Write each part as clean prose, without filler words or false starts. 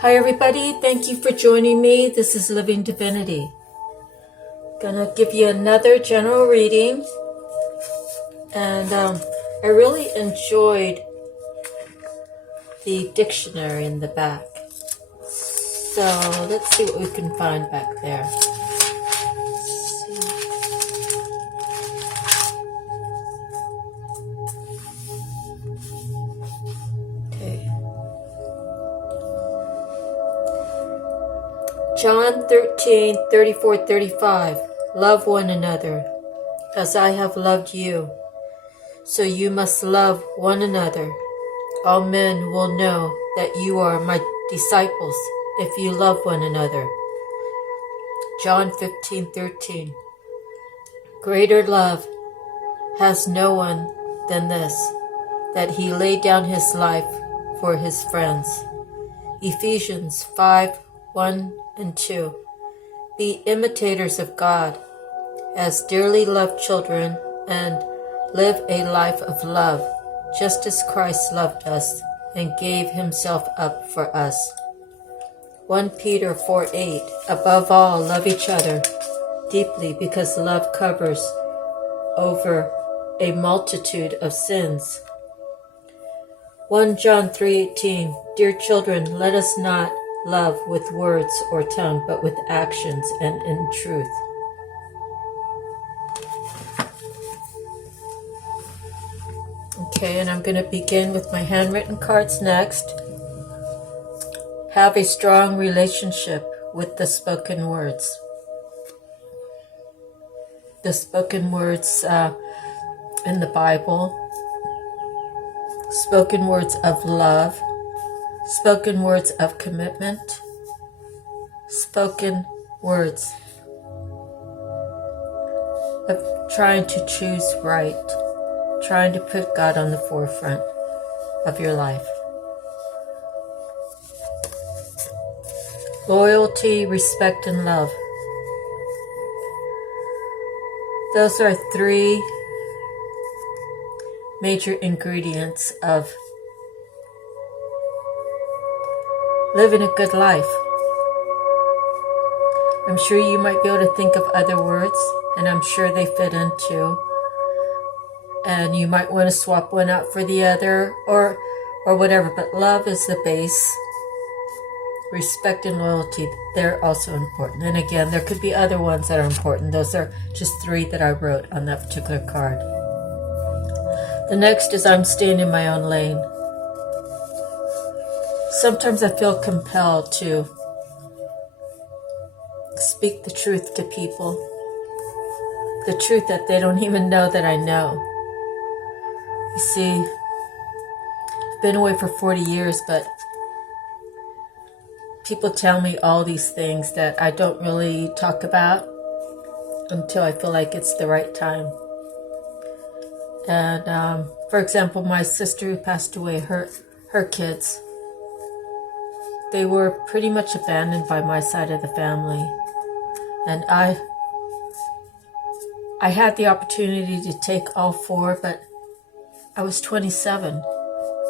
Hi everybody, thank you for joining me. This is Living Divinity. Gonna give you another general reading, and I really enjoyed the dictionary in the back. So let's see what we can find back there. John 13:34-35. Love one another, as I have loved you. So you must love one another. All men will know that you are my disciples if you love one another. John 15:13. Greater love has no one than this, that he laid down his life for his friends. Ephesians 5:1-2. Be imitators of God as dearly loved children, and live a life of love, just as Christ loved us and gave himself up for us. 1 Peter 4:8. Above all, love each other deeply, because love covers over a multitude of sins. 1 John 3:18. Dear children, let us not love with words or tongue, but with actions and in truth. Okay, and I'm going to begin with my handwritten cards next. Have a strong relationship with the spoken words. The spoken words in the Bible. Spoken words of love. Spoken words of commitment. Spoken words of trying to choose right. Trying to put God on the forefront of your life. Loyalty, respect, and love. Those are three major ingredients of living a good life. I'm sure you might be able to think of other words, and I'm sure they fit in too. And you might want to swap one out for the other, or whatever, but love is the base. Respect and loyalty, they're also important. And again, there could be other ones that are important. Those are just three that I wrote on that particular card. The next is I'm staying in my own lane. Sometimes I feel compelled to speak the truth to people. The truth that they don't even know that I know. You see, I've been away for 40 years, but people tell me all these things that I don't really talk about until I feel like it's the right time. And for example, my sister who passed away, her kids, they were pretty much abandoned by my side of the family. And I had the opportunity to take all four, but I was 27.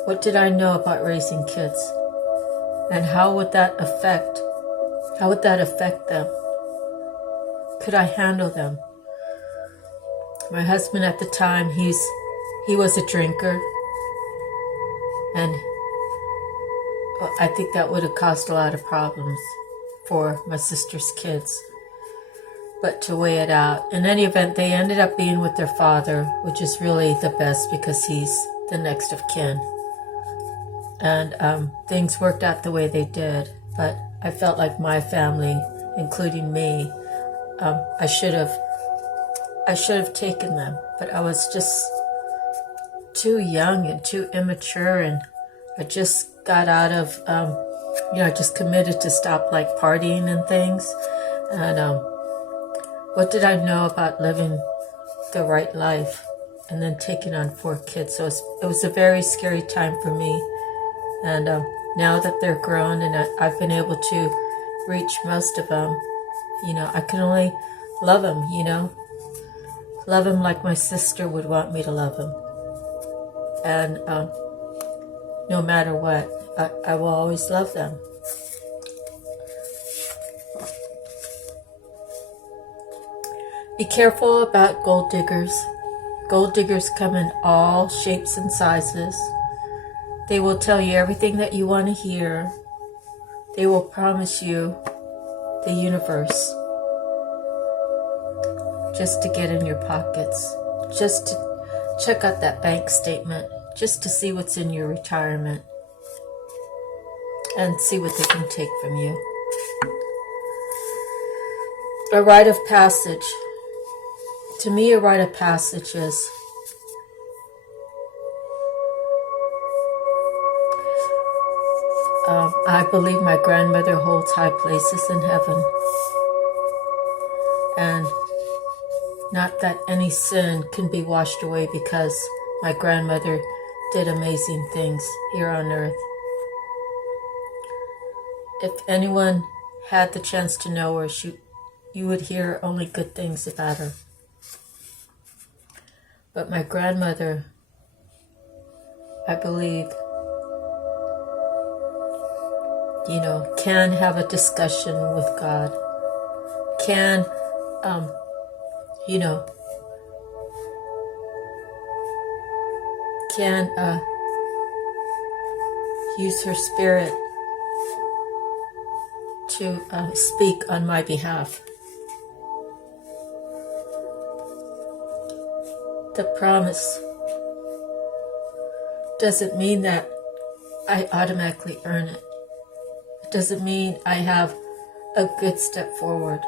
What did I know about raising kids? And how would that affect them? Could I handle them? My husband at the time, he was a drinker. And I think that would have caused a lot of problems for my sister's kids. But to weigh it out, in any event, they ended up being with their father, which is really the best because he's the next of kin. And things worked out the way they did. But I felt like my family, including me, I should have taken them. But I was just too young and too immature, and I just got out of, I just committed to stop like partying and things. And what did I know about living the right life and then taking on 4 kids? So it was a very scary time for me. And now that they're grown and I've been able to reach most of them, I can only love them, love them like my sister would want me to love them. And no matter what, I will always love them. Be careful about gold diggers. Gold diggers come in all shapes and sizes. They will tell you everything that you want to hear. They will promise you the universe just to get in your pockets, just to check out that bank statement, just to see what's in your retirement and see what they can take from you. A rite of passage. To me, a rite of passage is I believe my grandmother holds high places in heaven. And not that any sin can be washed away because my grandmother did amazing things here on earth. If anyone had the chance to know her, you would hear only good things about her. But my grandmother, I believe, can have a discussion with God, can, can use her spirit to speak on my behalf. The promise doesn't mean that I automatically earn it. It doesn't mean I have a good step forward.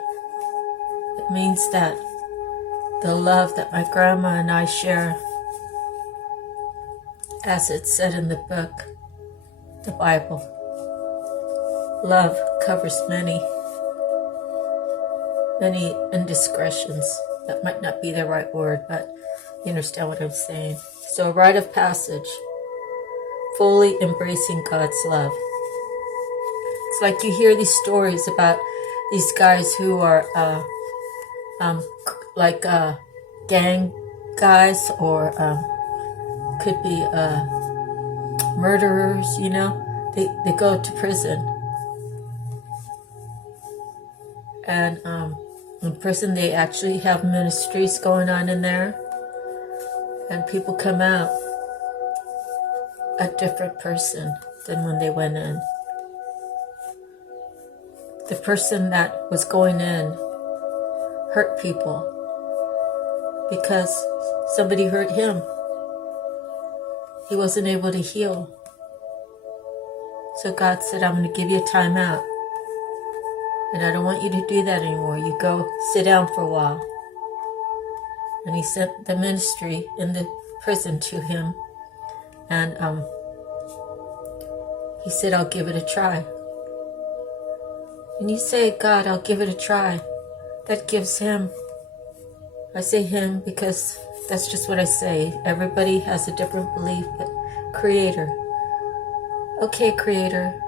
It means that the love that my grandma and I share, as it's said in the book, the Bible, love covers many indiscretions. That might not be the right word, but you understand what I'm saying. So a rite of passage, fully embracing God's love. It's like you hear these stories about these guys who are gang guys, or could be murderers, they go to prison. And in prison they actually have ministries going on in there. And people come out a different person than when they went in. The person that was going in hurt people because somebody hurt him. He wasn't able to heal. So God said, I'm going to give you a time out. And I don't want you to do that anymore. You go sit down for a while. And he sent the ministry in the prison to him. And he said, I'll give it a try. When you say, God, I'll give it a try, that gives him, I say him because that's just what I say. Everybody has a different belief, but Creator. Okay, Creator,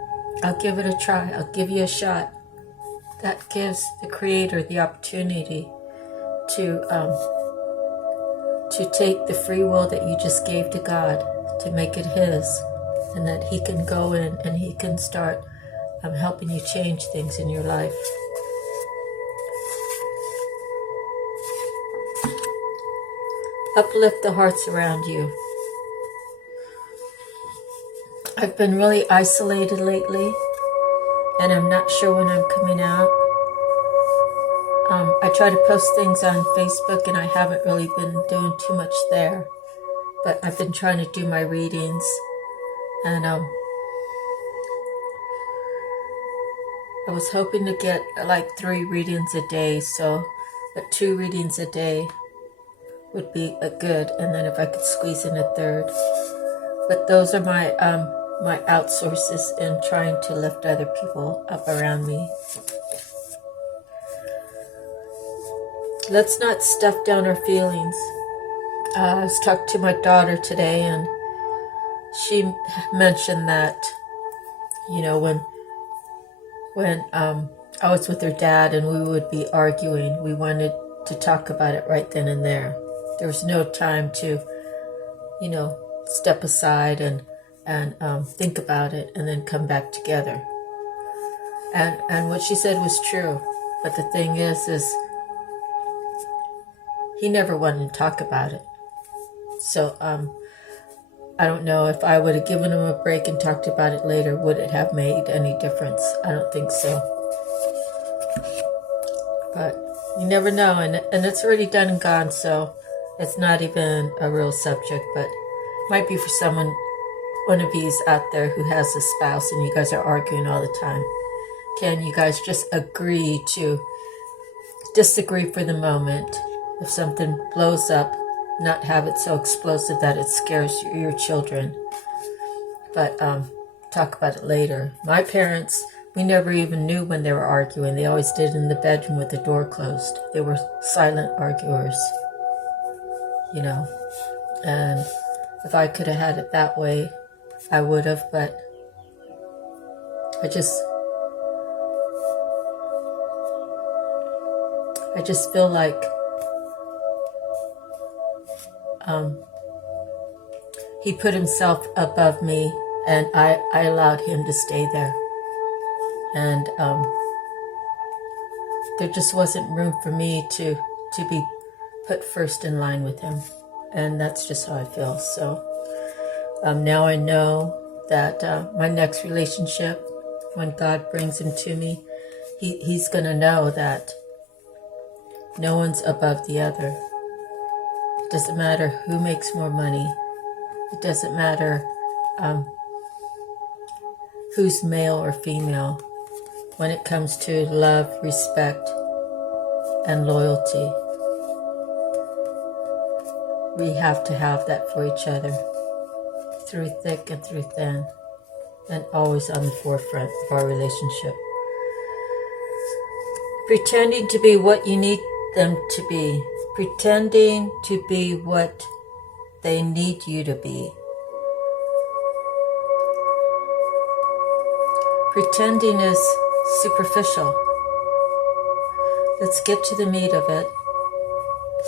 I'll give it a try. I'll give you a shot. That gives the Creator the opportunity to take the free will that you just gave to God, to make it His, and that He can go in and He can start helping you change things in your life. Uplift the hearts around you. I've been really isolated lately, and I'm not sure when I'm coming out. I try to post things on Facebook, and I haven't really been doing too much there. But I've been trying to do my readings, and I was hoping to get like 3 readings a day, but 2 readings a day would be good, and then if I could squeeze in a 3rd. But those are my my outsources in trying to lift other people up around me. Let's not stuff down our feelings. I was talking to my daughter today, and she mentioned that, when I was with her dad and we would be arguing, we wanted to talk about it right then and there. There was no time to, step aside and think about it and then come back together. And what she said was true. But the thing is he never wanted to talk about it. So I don't know if I would have given him a break and talked about it later, would it have made any difference? I don't think so. But you never know, and it's already done and gone, so it's not even a real subject, but it might be for someone, one of yous out there who has a spouse and you guys are arguing all the time. Can you guys just agree to disagree for the moment? If something blows up, not have it so explosive that it scares your children. But talk about it later. My parents, we never even knew when they were arguing. They always did it in the bedroom with the door closed. They were silent arguers, you know. And if I could have had it that way, I would have, but I just feel like he put himself above me, and I allowed him to stay there. And there just wasn't room for me to be put first in line with him. And that's just how I feel. So now I know that my next relationship, when God brings him to me, he's going to know that no one's above the other. It doesn't matter who makes more money. It doesn't matter who's male or female. When it comes to love, respect, and loyalty, we have to have that for each other, through thick and through thin, and always on the forefront of our relationship. Pretending to be what you need them to be. Pretending to be what they need you to be. Pretending is superficial. Let's get to the meat of it.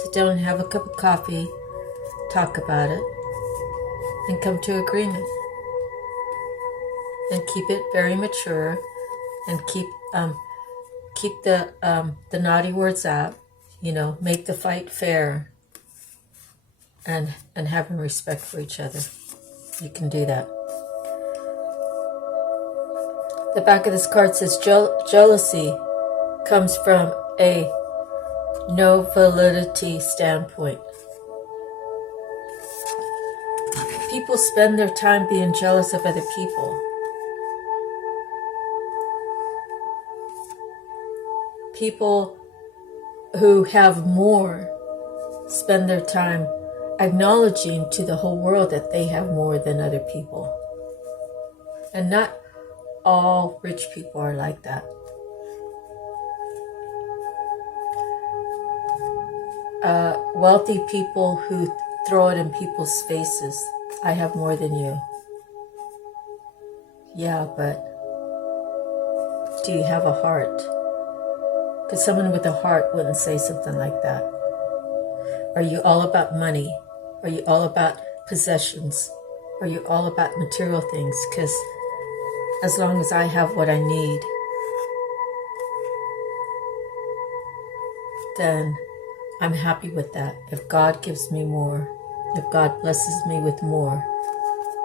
Sit down and have a cup of coffee, talk about it, and come to agreement. And keep it very mature, and keep the naughty words out. You know, make the fight fair, and having respect for each other. You can do that. The back of this card says jealousy comes from a no validity standpoint. People spend their time being jealous of other people. People who have more spend their time acknowledging to the whole world that they have more than other people. And not all rich people are like that. Wealthy people who throw it in people's faces. I have more than you. Yeah, but do you have a heart? Because someone with a heart wouldn't say something like that. Are you all about money? Are you all about possessions? Are you all about material things? Because as long as I have what I need, then I'm happy with that. If God gives me more, if God blesses me with more,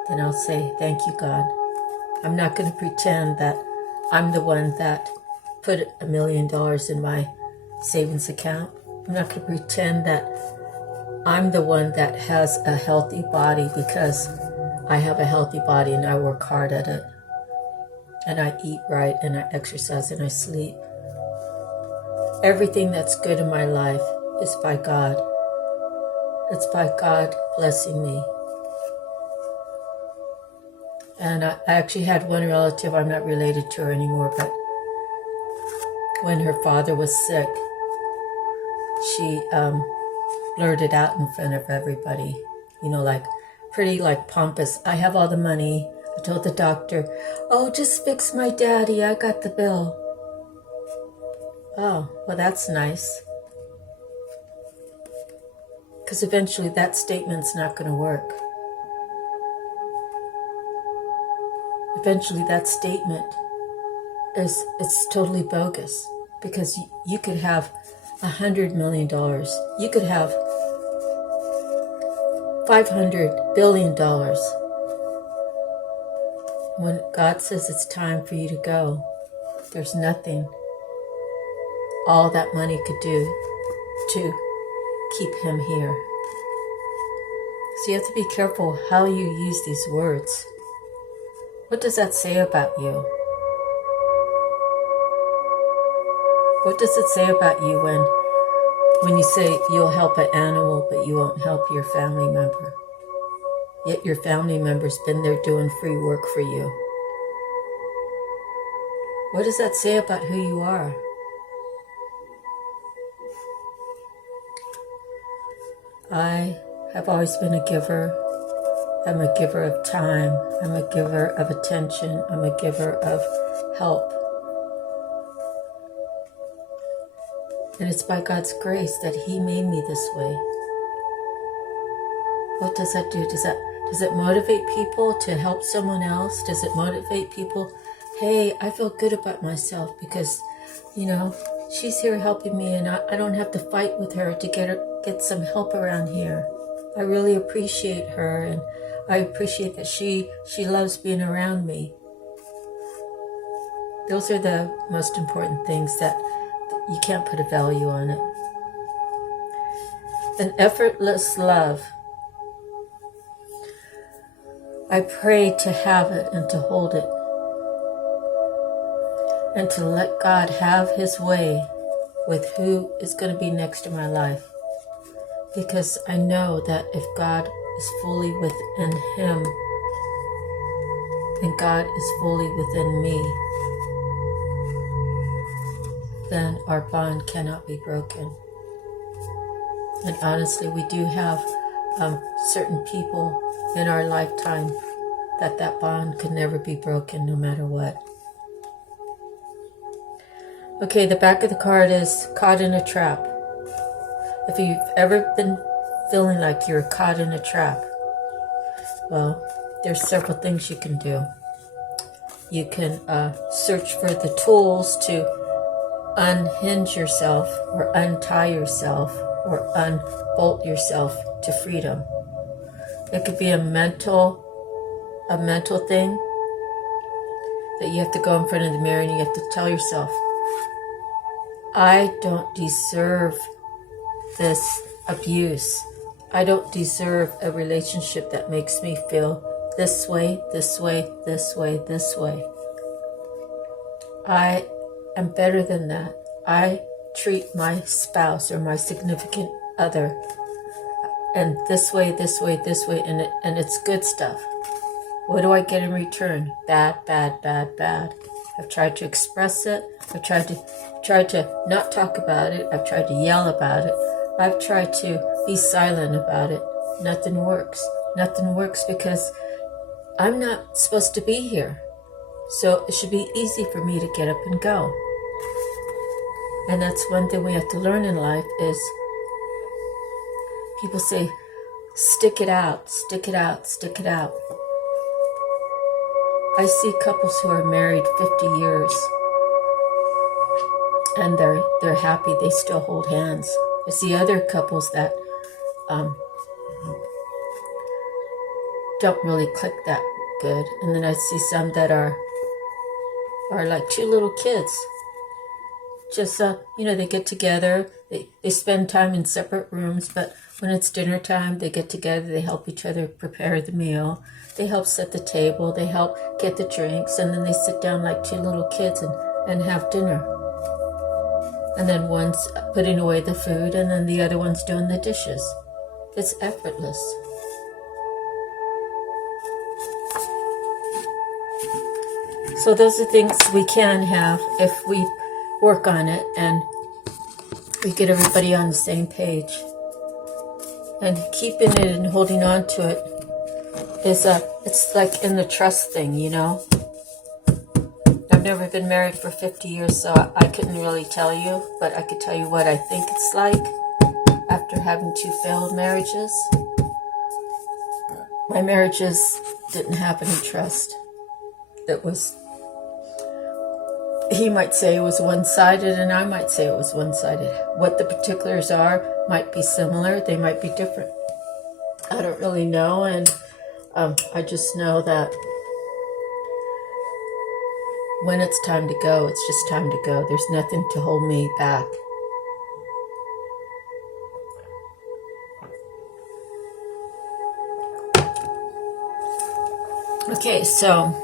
then I'll say, thank you, God. I'm not going to pretend that I'm the one that put $1 million in my savings account. I'm not going to pretend that I'm the one that has a healthy body because I have a healthy body and I work hard at it. And I eat right and I exercise and I sleep. Everything that's good in my life is by God. It's by God blessing me. And I actually had one relative, I'm not related to her anymore, but when her father was sick, she blurted out in front of everybody, you know, like pretty like pompous. I have all the money. I told the doctor, oh, just fix my daddy. I got the bill. Oh, well, that's nice. Because eventually that statement's not going to work. Eventually that statement it's totally bogus, because you could have $100 million. You could have $500 billion. When God says it's time for you to go, there's nothing all that money could do to keep him here. So you have to be careful how you use these words. What does that say about you? What does it say about you when you say you'll help an animal, but you won't help your family member? Yet your family member's been there doing free work for you. What does that say about who you are? I have always been a giver. I'm a giver of time. I'm a giver of attention. I'm a giver of help. And it's by God's grace that He made me this way. What does that do? Does it motivate people to help someone else? Does it motivate people? Hey, I feel good about myself because, she's here helping me and I don't have to fight with her to get some help around here. I really appreciate her and I appreciate that she loves being around me. Those are the most important things that you can't put a value on it. An effortless love. I pray to have it and to hold it. And to let God have His way with who is going to be next in my life. Because I know that if God is fully within Him, and God is fully within me, then our bond cannot be broken. And honestly, we do have certain people in our lifetime that bond could never be broken no matter what. Okay, the back of the card is caught in a trap. If you've ever been feeling like you're caught in a trap, well, there's several things you can do. You can search for the tools to unhinge yourself or untie yourself or unbolt yourself to freedom. It could be a mental thing that you have to go in front of the mirror and you have to tell yourself, I don't deserve this abuse. I don't deserve a relationship that makes me feel this way, this way, this way, this way. I am better than that. I treat my spouse or my significant other and this way, this way, this way, and it's good stuff. What do I get in return? Bad, bad, bad, bad. I've tried to express it. I've tried to not talk about it. I've tried to yell about it. I've tried to be silent about it. Nothing works. Nothing works because I'm not supposed to be here. So it should be easy for me to get up and go. And that's one thing we have to learn in life is people say, stick it out, stick it out, stick it out. I see couples who are married 50 years and they're happy, they still hold hands. I see other couples that don't really click that good. And then I see some that are like two little kids. Just, they get together, they spend time in separate rooms, but when it's dinner time, they get together, they help each other prepare the meal, they help set the table, they help get the drinks, and then they sit down like two little kids and have dinner. And then one's putting away the food, and then the other one's doing the dishes. It's effortless. So those are things we can have if we work on it and we get everybody on the same page. And keeping it and holding on to it is it's like in the trust thing, I've never been married for 50 years, so I couldn't really tell you, but I could tell you what I think it's like after having 2 failed marriages. My marriages didn't have any trust. It was He might say it was one-sided, and I might say it was one-sided. What the particulars are might be similar, they might be different. I don't really know, and I just know that when it's time to go, it's just time to go. There's nothing to hold me back. Okay, so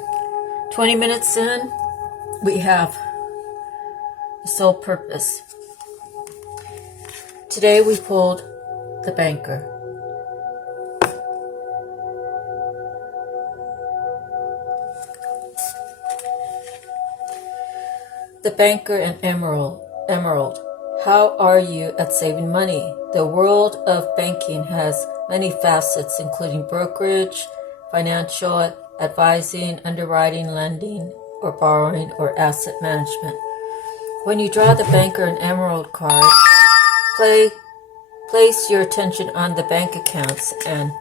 20 minutes in, we have the sole purpose. Today we pulled the banker. The banker and emerald. How are you at saving money? The world of banking has many facets, including brokerage, financial advising, underwriting, lending, or borrowing, or asset management. When you draw the banker and emerald card, place your attention on the bank accounts and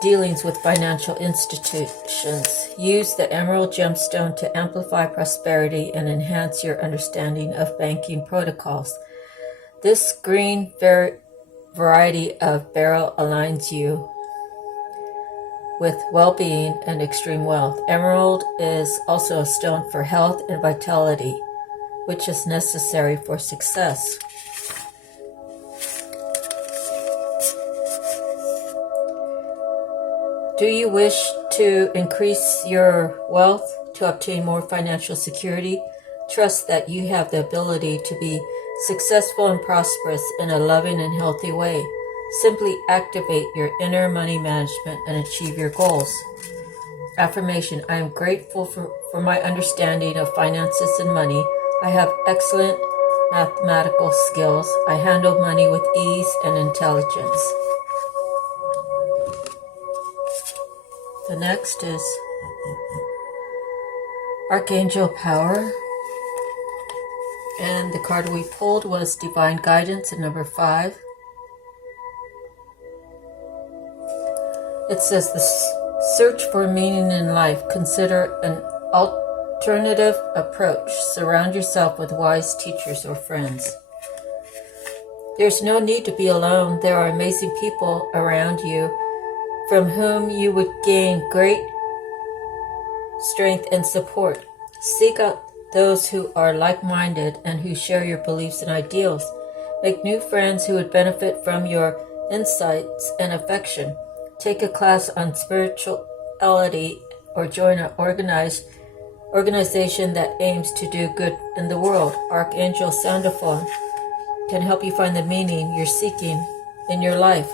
dealings with financial institutions. Use the emerald gemstone to amplify prosperity and enhance your understanding of banking protocols. This green variety of beryl aligns you with well-being and extreme wealth. Emerald is also a stone for health and vitality, which is necessary for success. Do you wish to increase your wealth to obtain more financial security? Trust that you have the ability to be successful and prosperous in a loving and healthy way. Simply activate your inner money management and achieve your goals. Affirmation: I am grateful for my understanding of finances and money. I have excellent mathematical skills. I handle money with ease and intelligence. The next is Archangel Power. And the card we pulled was Divine Guidance at number 5. It says, the search for meaning in life. Consider an alternative approach. Surround yourself with wise teachers or friends. There's no need to be alone. There are amazing people around you from whom you would gain great strength and support. Seek out those who are like-minded and who share your beliefs and ideals. Make new friends who would benefit from your insights and affection. Take a class on spirituality or join an organization that aims to do good in the world. Archangel Sandalphon can help you find the meaning you're seeking in your life.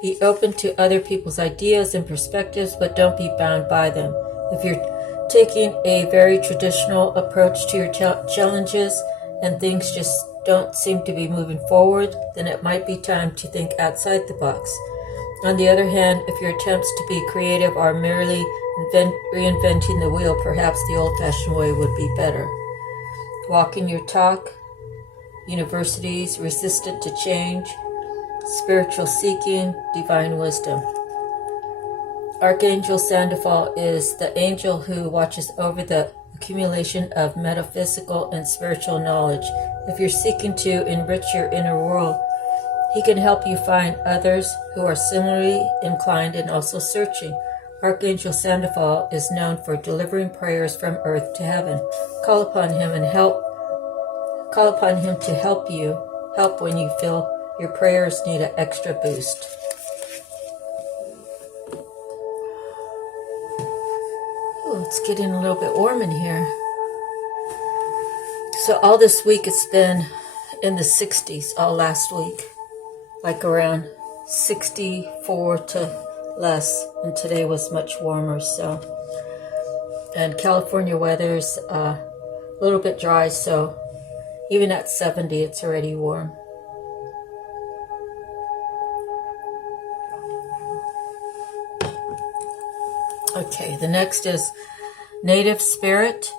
Be open to other people's ideas and perspectives, but don't be bound by them. If you're taking a very traditional approach to your challenges and things just don't seem to be moving forward, then it might be time to think outside the box. On the other hand, if your attempts to be creative are merely reinventing the wheel, perhaps the old-fashioned way would be better. Walking your talk, universities, resistant to change, spiritual seeking, divine wisdom. Archangel Sandalphon is the angel who watches over the accumulation of metaphysical and spiritual knowledge. If you're seeking to enrich your inner world, he can help you find others who are similarly inclined and also searching. Archangel Sandalphon is known for delivering prayers from earth to heaven. Call upon him to help when you feel your prayers need an extra boost. Oh, it's getting a little bit warm in here. So all this week it's been in the 60s, all last week. Like around 64 to less, and today was much warmer. So, and California weather's a little bit dry, so even at 70 it's already warm. Okay, the next is Native Spirit,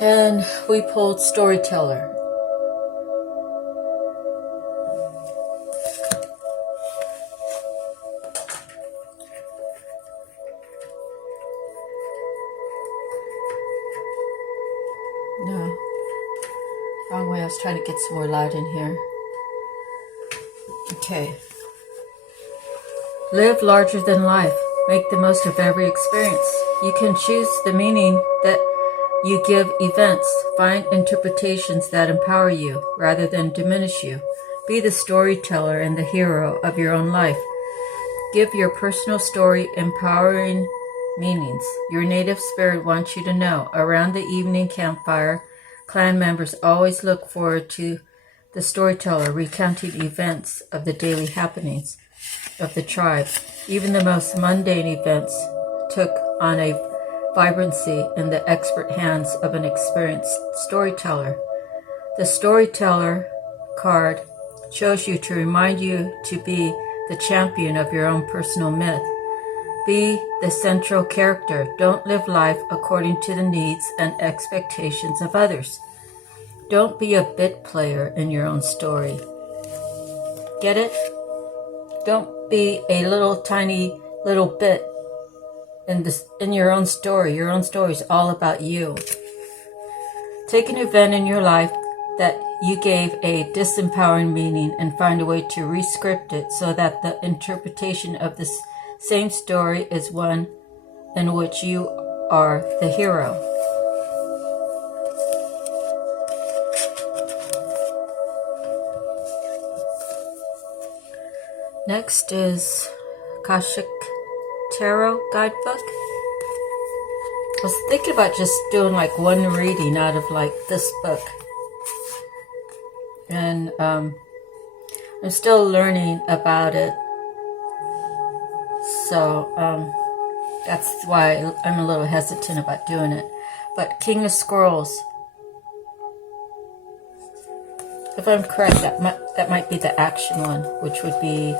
and we pulled Storyteller. No. Wrong way. I was trying to get some more light in here. Okay. Live larger than life. Make the most of every experience. You can choose the meaning that you give events. Find interpretations that empower you rather than diminish you. Be the storyteller and the hero of your own life. Give your personal story empowering meanings. Your native spirit wants you to know. Around the evening campfire, clan members always look forward to the storyteller recounting events of the daily happenings of the tribe. Even the most mundane events took on a vibrancy in the expert hands of an experienced storyteller. The storyteller card shows you to remind you to be the champion of your own personal myth. Be the central character. Don't live life according to the needs and expectations of others. Don't be a bit player in your own story. Get it? Don't be a tiny little bit in your own story. Your own story is all about you. Take an event in your life that you gave a disempowering meaning and find a way to rescript it so that the interpretation of this same story is one in which you are the hero. Next is Akashic Tarot Guidebook. I was thinking about just doing like one reading out of like this book. And I'm still learning about it. So that's why I'm a little hesitant about doing it. But King of Scrolls. If I'm correct, that might be the action one, which would be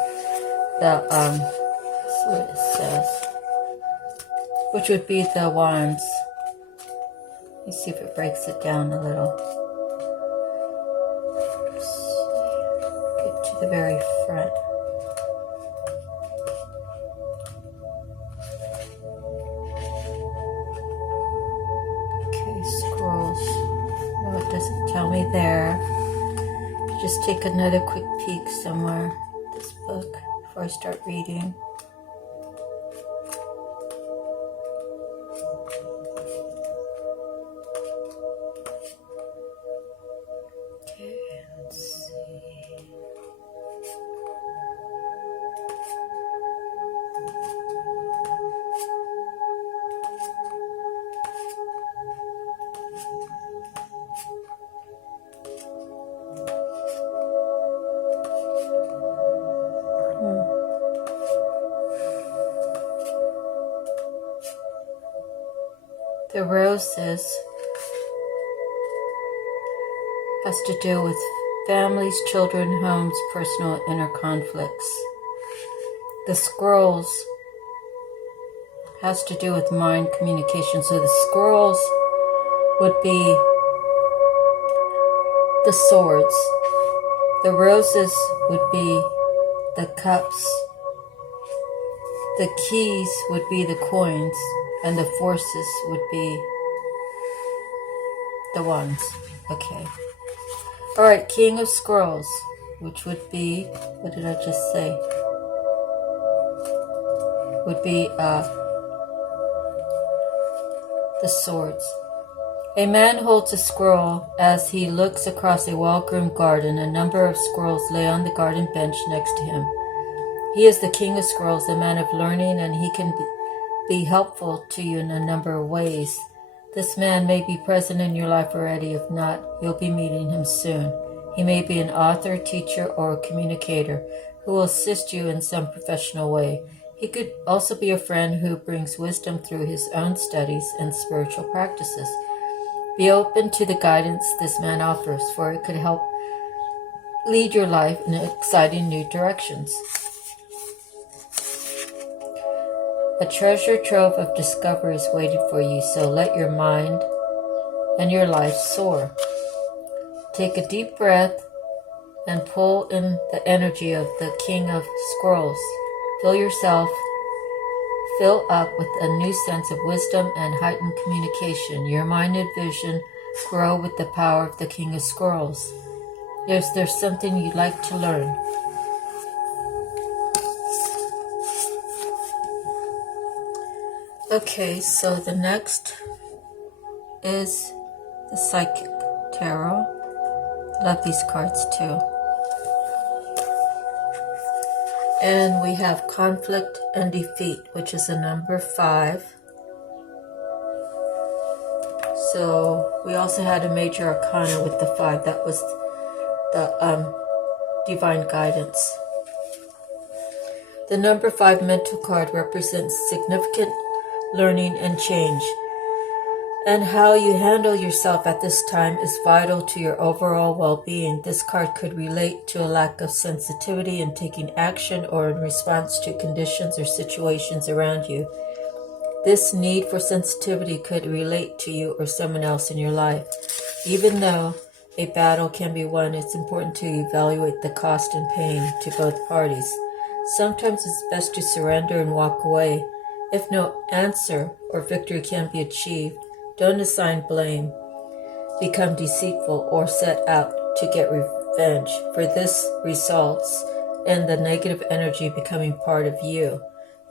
the let's see what it says. Which would be the wands. Let me see if it breaks it down a little. Let's see. Get to the very front. Okay, scrolls. No, it doesn't tell me there. Just take another quick peek somewhere. This book before I start reading. Okay, let's see. The roses has to do with families, children, homes, personal inner conflicts. The scrolls has to do with mind communication. So the scrolls would be the swords. The roses would be the cups. The keys would be the coins. And the forces would be the wands. Okay. Alright, King of Scrolls, which would be, what did I just say? Would be the swords. A man holds a scroll as he looks across a well-groomed garden. A number of scrolls lay on the garden bench next to him. He is the King of Scrolls, a man of learning, and he can be helpful to you in a number of ways. This man may be present in your life already. If not, you'll be meeting him soon. He may be an author, teacher, or a communicator who will assist you in some professional way. He could also be a friend who brings wisdom through his own studies and spiritual practices. Be open to the guidance this man offers, for it could help lead your life in exciting new directions. A treasure trove of discoveries waited for you, so let your mind and your life soar. Take a deep breath and pull in the energy of the King of Scrolls. Fill up with a new sense of wisdom and heightened communication. Your mind and vision grow with the power of the King of Squirrels. Is there something you'd like to learn? Okay, so the next is the Psychic Tarot. Love these cards too. And we have Conflict and Defeat, which is a number 5. So we also had a major arcana with the 5. That was the divine guidance. The number 5 mental card represents significant learning and change. And how you handle yourself at this time is vital to your overall well-being. This card could relate to a lack of sensitivity in taking action or in response to conditions or situations around you. This need for sensitivity could relate to you or someone else in your life. Even though a battle can be won, it's important to evaluate the cost and pain to both parties. Sometimes it's best to surrender and walk away. If no answer or victory can be achieved, don't assign blame, become deceitful, or set out to get revenge, for this results in the negative energy becoming part of you.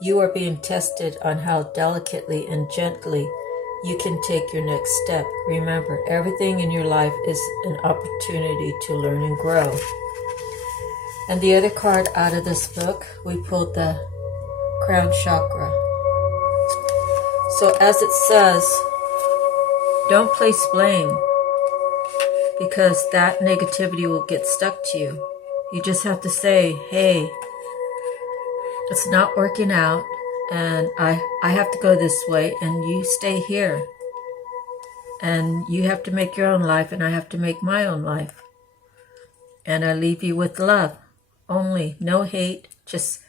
You are being tested on how delicately and gently you can take your next step. Remember, everything in your life is an opportunity to learn and grow. And the other card out of this book, we pulled the Crown Chakra. So as it says, don't place blame, because that negativity will get stuck to you. You just have to say, hey, it's not working out, and I have to go this way, and you stay here. And you have to make your own life, and I have to make my own life. And I leave you with love only, no hate, just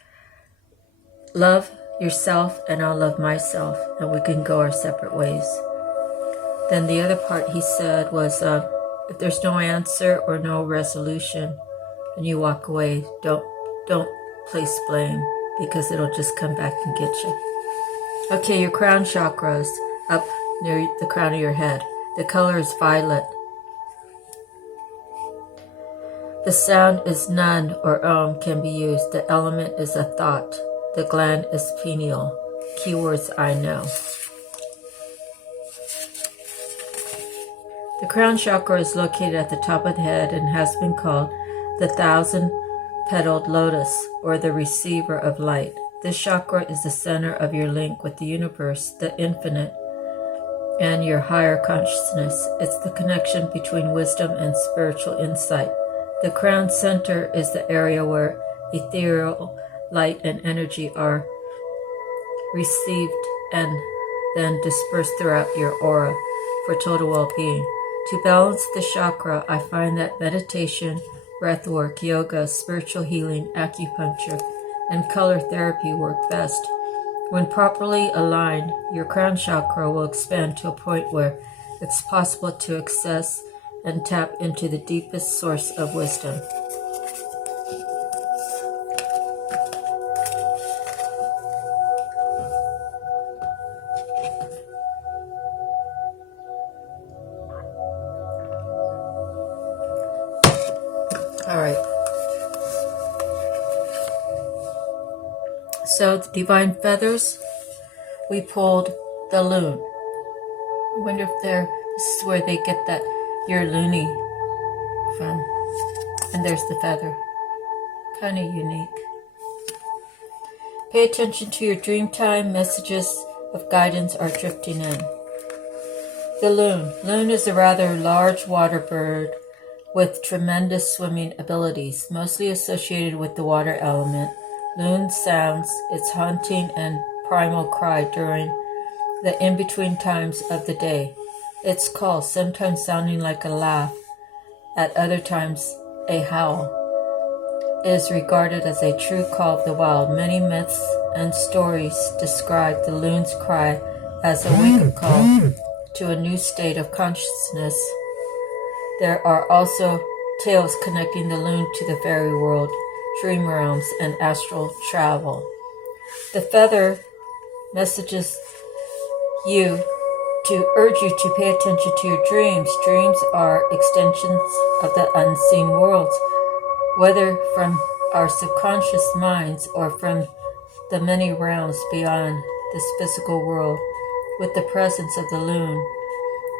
love yourself, and I'll love myself, and we can go our separate ways. Then the other part he said was, if there's no answer or no resolution and you walk away, don't place blame, because it'll just come back and get you. Okay, your crown chakra is up near the crown of your head. The color is violet. The sound is none or can be used. The element is a thought. The gland is pineal. Keywords I know. The crown chakra is located at the top of the head and has been called the 1,000-petaled lotus, or the receiver of light. This chakra is the center of your link with the universe, the infinite, and your higher consciousness. It's the connection between wisdom and spiritual insight. The crown center is the area where ethereal light and energy are received and then dispersed throughout your aura for total well-being. To balance the chakra, I find that meditation, breathwork, yoga, spiritual healing, acupuncture, and color therapy work best. When properly aligned, your crown chakra will expand to a point where it's possible to access and tap into the deepest source of wisdom. All right. So the divine feathers, we pulled the loon. I wonder if this is where they get that you're loony from. And there's the feather. Kind of unique. Pay attention to your dream time. Messages of guidance are drifting in. The loon. Loon is a rather large water bird with tremendous swimming abilities, mostly associated with the water element. Loon sounds its haunting and primal cry during the in-between times of the day. Its call, sometimes sounding like a laugh, at other times a howl, is regarded as a true call of the wild. Many myths and stories describe the loon's cry as a wake-up call to a new state of consciousness. There are also tales connecting the loon to the fairy world, dream realms, and astral travel. The feather messages you to urge you to pay attention to your dreams. Dreams are extensions of the unseen worlds, whether from our subconscious minds or from the many realms beyond this physical world. With the presence of the moon,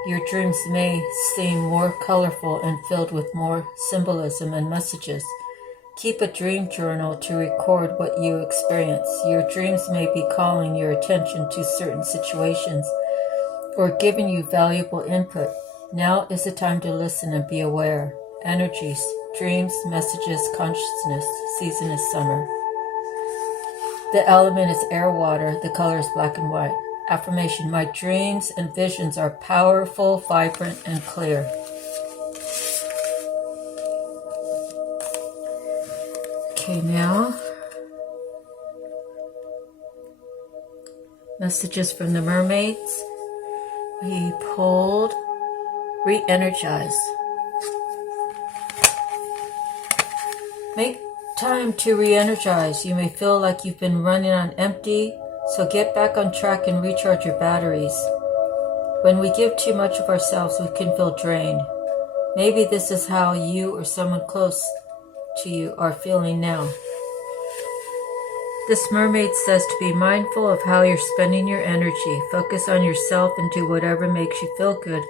your dreams may seem more colorful and filled with more symbolism and messages. Keep a dream journal to record what you experience. Your dreams may be calling your attention to certain situations or giving you valuable input. Now is the time to listen and be aware. Energies, dreams, messages, consciousness. Season is summer. The element is air, water. The color is black and white. Affirmation: my dreams and visions are powerful, vibrant, and clear. Okay, now messages from the mermaids. We pulled re-energize. Make time to re-energize. You may feel like you've been running on empty, so get back on track and recharge your batteries. When we give too much of ourselves, we can feel drained. Maybe this is how you or someone close to you are feeling now. This mermaid says to be mindful of how you're spending your energy. Focus on yourself and do whatever makes you feel good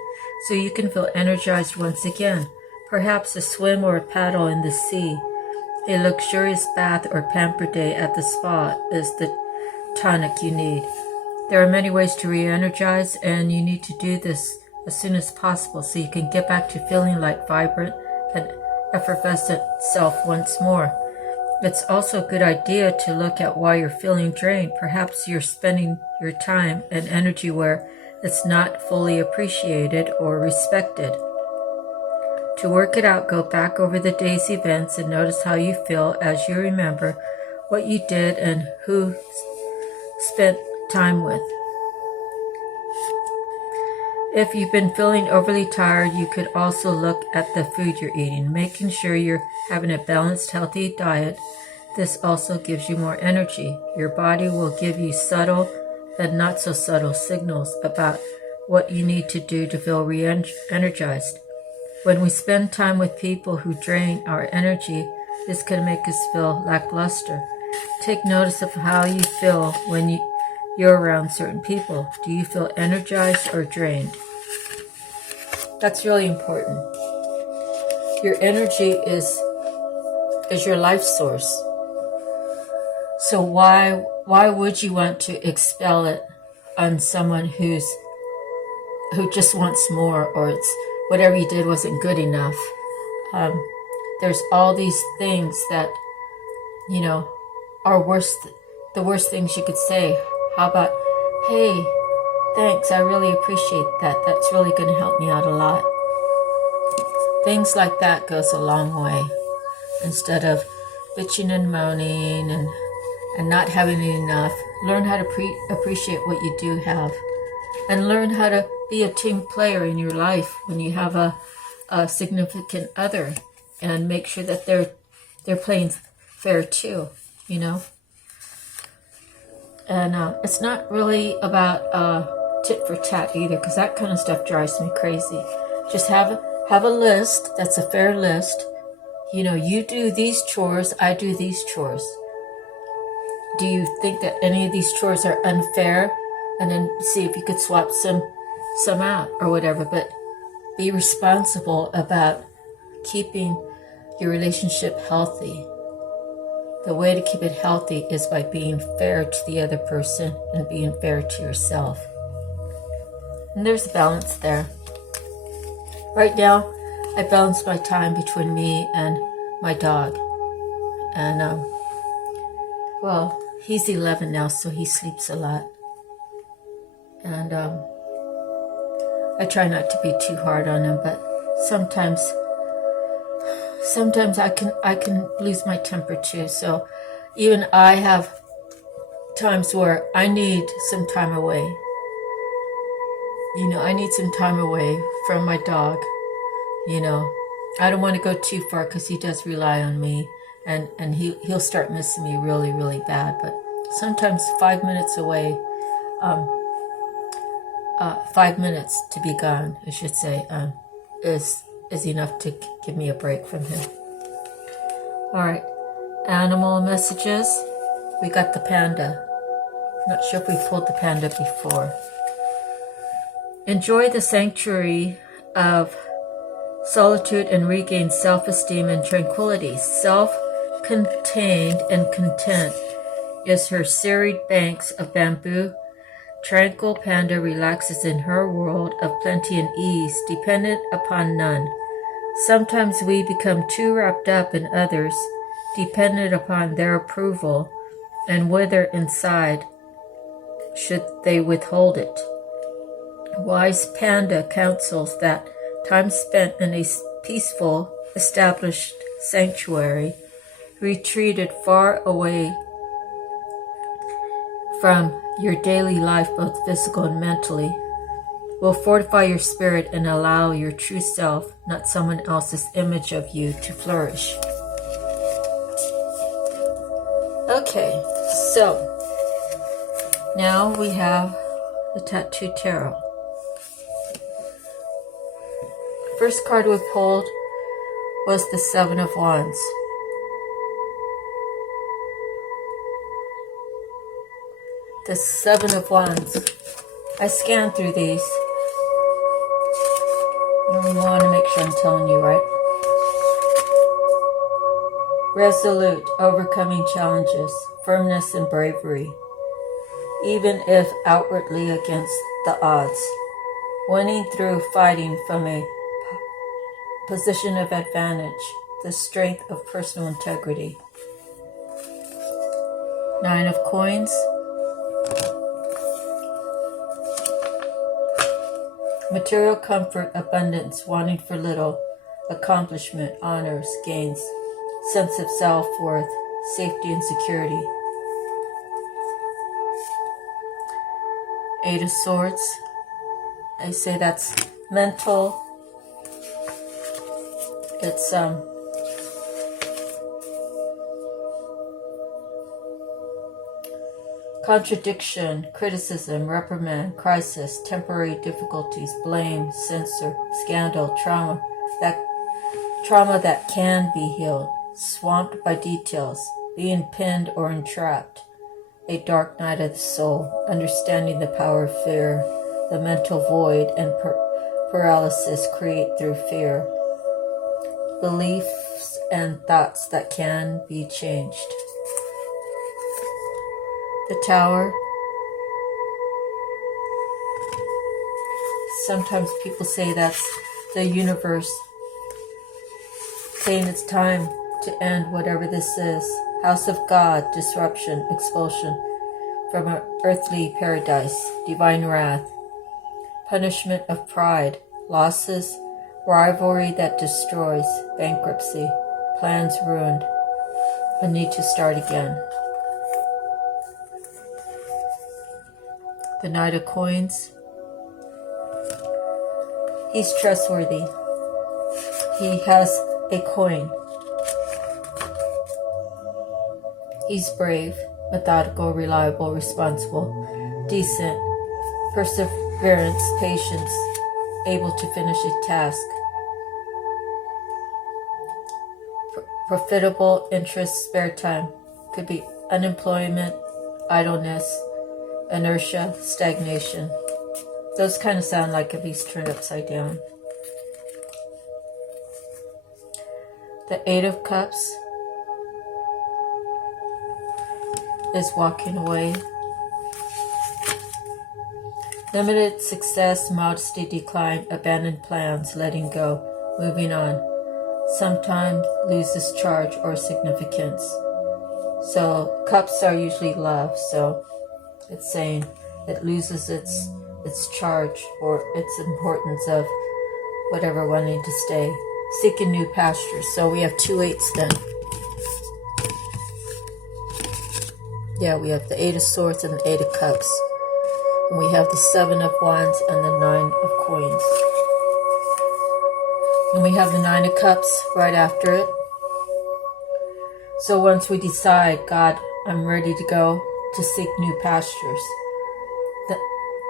so you can feel energized once again. Perhaps a swim or a paddle in the sea. A luxurious bath or pamper day at the spa is the tonic you need. There are many ways to re-energize, and you need to do this as soon as possible so you can get back to feeling like vibrant and effervescent self once more. It's also a good idea to look at why you're feeling drained. Perhaps you're spending your time and energy where it's not fully appreciated or respected. To work it out, go back over the day's events and notice how you feel as you remember what you did and who spent time with. If you've been feeling overly tired, you could also look at the food you're eating, making sure you're having a balanced, healthy diet. This also gives you more energy. Your body will give you subtle and not so subtle signals about what you need to do to feel re-energized. When we spend time with people who drain our energy, this can make us feel lackluster. Take notice of how you feel when you're around certain people. Do you feel energized or drained? That's really important. Your energy is your life source. So why would you want to expel it on someone who just wants more, or it's whatever you did wasn't good enough? There's all these things that, are worse. The worst things you could say. How about, hey, thanks, I really appreciate that. That's really going to help me out a lot. Things like that goes a long way. Instead of bitching and moaning and not having enough, learn how to appreciate what you do have. And learn how to be a team player in your life when you have a significant other. And make sure that they're playing fair too, And it's not really about tit for tat either, because that kind of stuff drives me crazy. Just have a list that's a fair list. You do these chores, I do these chores. Do you think that any of these chores are unfair? And then see if you could swap some out or whatever. But be responsible about keeping your relationship healthy. The way to keep it healthy is by being fair to the other person and being fair to yourself. And there's a balance there. Right now, I balance my time between me and my dog. And, he's 11 now, so he sleeps a lot. And I try not to be too hard on him, but sometimes I can lose my temper too. So even I have times where I need some time away. I need some time away from my dog. I don't want to go too far because he does rely on me, and he'll start missing me really, really bad. But sometimes 5 minutes away, 5 minutes to be gone, I should say, is enough to give me a break from him. All right, animal messages. We got the panda. Not sure if we pulled the panda before. Enjoy the sanctuary of solitude and regain self-esteem and tranquility. Self-contained and content is her serried banks of bamboo. Tranquil panda relaxes in her world of plenty and ease, dependent upon none. Sometimes we become too wrapped up in others, dependent upon their approval, and wither inside should they withhold it. Wise panda counsels that time spent in a peaceful, established sanctuary, retreated far away from your daily life, both physical and mentally, will fortify your spirit and allow your true self, not someone else's image of you, to flourish. Okay, so now we have the Tattoo Tarot. First card we pulled was the Seven of Wands. The Seven of Wands. I scanned through these. I want to make sure I'm telling you right. Resolute, overcoming challenges, firmness and bravery, even if outwardly against the odds. Winning through fighting from a position of advantage, the strength of personal integrity. Nine of Coins. Material comfort, abundance, wanting for little, accomplishment, honors, gains, sense of self-worth, safety and security. Eight of Swords. I say that's mental. It's contradiction, criticism, reprimand, crisis, temporary difficulties, blame, censor, scandal, trauma that can be healed, swamped by details, being pinned or entrapped, a dark night of the soul, understanding the power of fear, the mental void and paralysis created through fear, beliefs and thoughts that can be changed. The Tower. Sometimes people say that's the universe saying it's time to end whatever this is. House of God, disruption, expulsion from an earthly paradise, divine wrath, punishment of pride, losses, rivalry that destroys, bankruptcy, plans ruined, a need to start again. The Knight of Coins. He's trustworthy. He has a coin. He's brave, methodical, reliable, responsible, decent, perseverance, patience, able to finish a task, profitable, interest, spare time. Could be unemployment, idleness, inertia, stagnation. Those kind of sound like if he's turned upside down. The Eight of Cups is walking away. Limited success, modesty, decline, abandoned plans, letting go, moving on. Sometimes loses charge or significance. So cups are usually love, so it's saying it loses its charge or its importance of whatever wanting to stay. Seeking new pastures. So we have 2 8s then. Yeah, we have the Eight of Swords and the Eight of Cups. And we have the Seven of Wands and the Nine of Coins. And we have the Nine of Cups right after it. So once we decide, God, I'm ready to go to seek new pastures,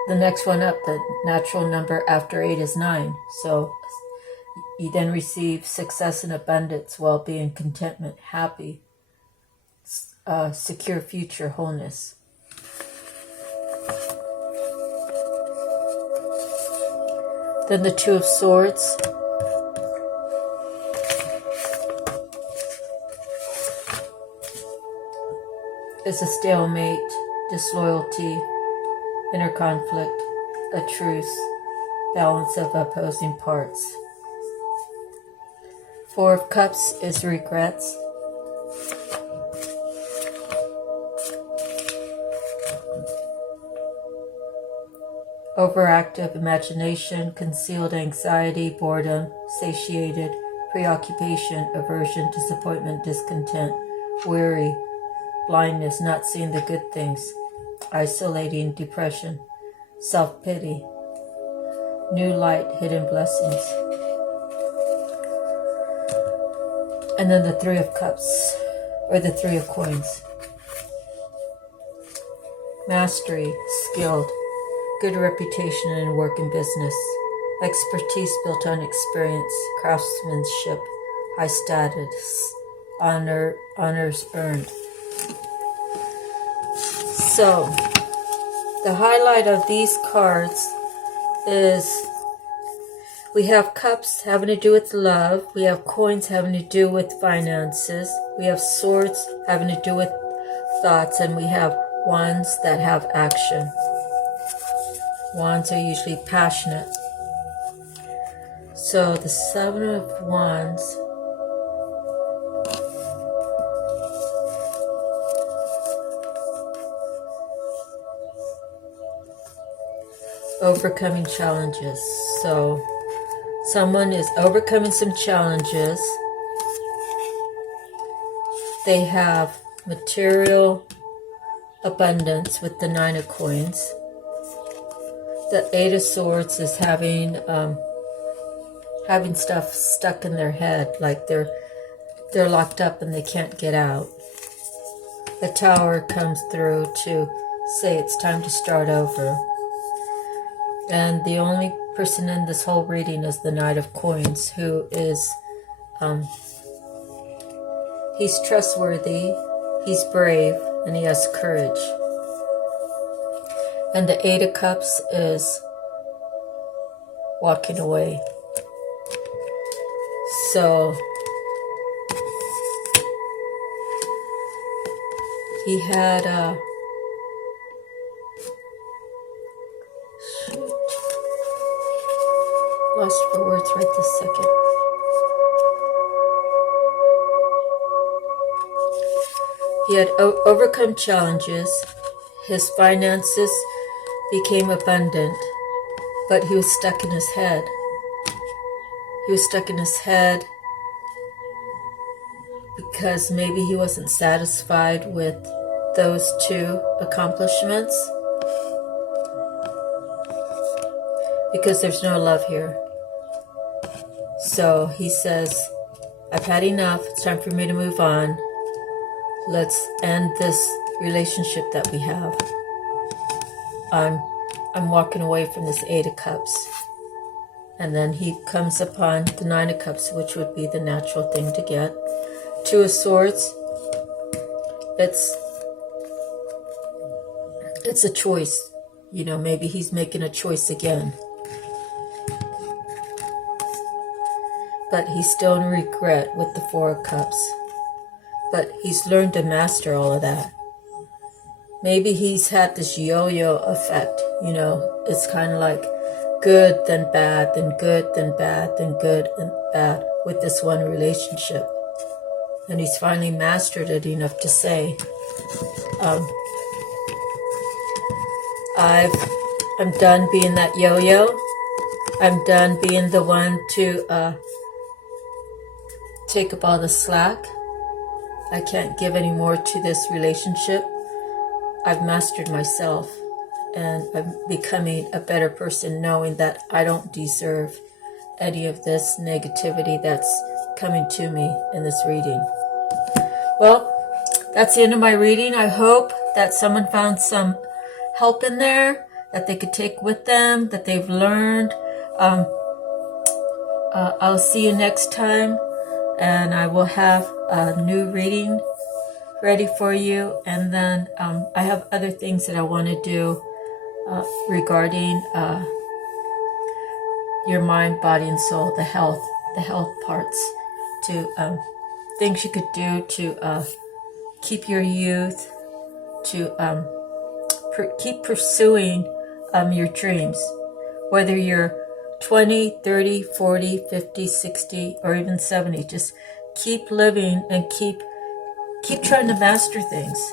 the next one up, the natural number after 8 is 9. So you then receive success and abundance, well-being, contentment, happy, secure future, wholeness. Then the Two of Swords. Is a stalemate, disloyalty, inner conflict, a truce, balance of opposing parts. Four of Cups is regrets. Overactive imagination, concealed anxiety, boredom, satiated, preoccupation, aversion, disappointment, discontent, weary, blindness, not seeing the good things, isolating, depression, self-pity, new light, hidden blessings. And then the Three of Cups, or the Three of Coins. Mastery, skilled, good reputation in work and business, expertise built on experience, craftsmanship, high status, honors earned. So, the highlight of these cards is we have cups having to do with love, we have coins having to do with finances, we have swords having to do with thoughts, and we have wands that have action. Wands are usually passionate. So the Seven of Wands overcoming challenges. So someone is overcoming some challenges. They have material abundance with the Nine of Coins. The Eight of Swords is having stuff stuck in their head, like they're locked up and they can't get out. The Tower comes through to say it's time to start over. And the only person in this whole reading is the Knight of Coins, who is, he's trustworthy, he's brave, and he has courage. And the Eight of Cups is walking away. So he had lost for words right this second. He had overcome challenges. His finances became abundant, but he was stuck in his head. He was stuck in his head because maybe he wasn't satisfied with those two accomplishments, because there's no love here. So he says, I've had enough. It's time for me to move on. Let's end this relationship that we have. I'm walking away from this Eight of Cups. And then he comes upon the Nine of Cups, which would be the natural thing to get. Two of Swords. It's a choice. You know, maybe he's making a choice again. But he's still in regret with the Four of Cups. But he's learned to master all of that. Maybe he's had this yo-yo effect. You know, it's kind of like good, then bad, then good, then bad, then good, and bad with this one relationship. And he's finally mastered it enough to say, I'm done being that yo-yo. I'm done being the one to take up all the slack. I can't give any more to this relationship. I've mastered myself, and I'm becoming a better person, knowing that I don't deserve any of this negativity that's coming to me in this reading. Well, that's the end of my reading. I hope that someone found some help in there, that they could take with them, that they've learned. I'll see you next time, and I will have a new reading ready for you. And then I have other things that I want to do regarding your mind, body, and soul, the health parts, to things you could do to keep your youth, to keep pursuing your dreams, whether you're 20, 30, 40, 50, 60, or even 70. Just keep living and keep trying to master things.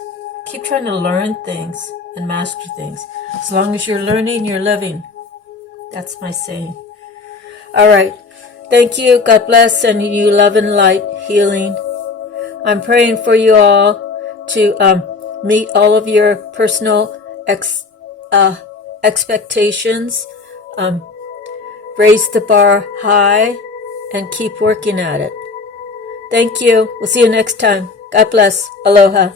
Keep trying to learn things and master things. As long as you're learning, you're living. That's my saying. All right. Thank you. God bless. Sending you love and light, healing. I'm praying for you all to meet all of your personal expectations. Raise the bar high and keep working at it. Thank you. We'll see you next time. God bless. Aloha.